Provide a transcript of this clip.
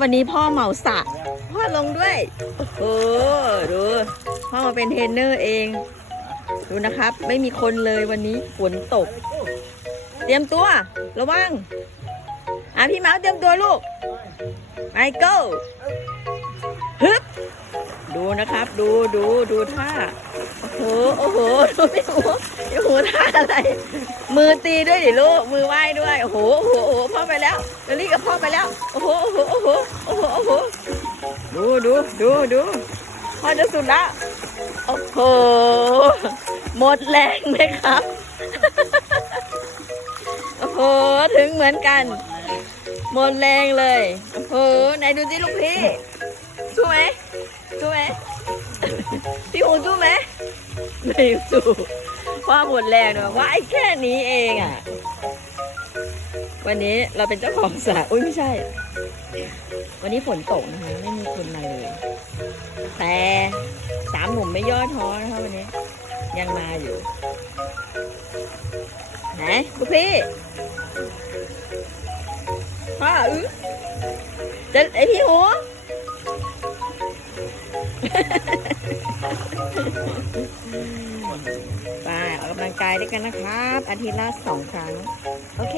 วันนี้พ่อเหมาสระพ่อลงด้วย โอ้โหดู พ่อมาเป็นเทรนเนอร์เอง ดูนะครับ ไม่มีคนเลยวันนี้ฝนตก เตรียมตัว ระวัง อะพี่เมาส์เตรียมตัวลูกไป go ฮึบดู นะครับ ดูดูดูท่าโอ้โหโอ้โหดูพี่หูพี่หูท่าอะไร มือตีด้วยดิลูกมือไหว้ด้วยโอ้โหโอ้โหโอ้โหพ่อไปแล้วเดลี่กับพ่อไปแล้วโอ้โหโอ้โหโอ้โหโอ้โหโอ้โหดูดูดูดูพ่อจะสุดละโอ้โหหมดแรงไหมครับ โอ้โหถึงเหมือนกัน หมดแรงเลย โอ้โหไหนดูสิลูกพี่ พี่หูสู้ไหมไม่สู้ว่าหมดแรงเลยว่าไอ้แค่นี้เองอะ วันนี้เราเป็นเจ้าของสระอุ้ยไม่ใช่ วันนี้ฝนตกนะคะ ไม่มีคนมาเลย แต่สามหนุ่มไม่ย่อท้อนะคะวันนี้ ยังมาอยู่ไหนลูกพี่พ่ออื้อจะไอพี่หู ไปออกกำลังกายด้วยกันนะครับ อาทิตย์ละสองครั้ง โอเค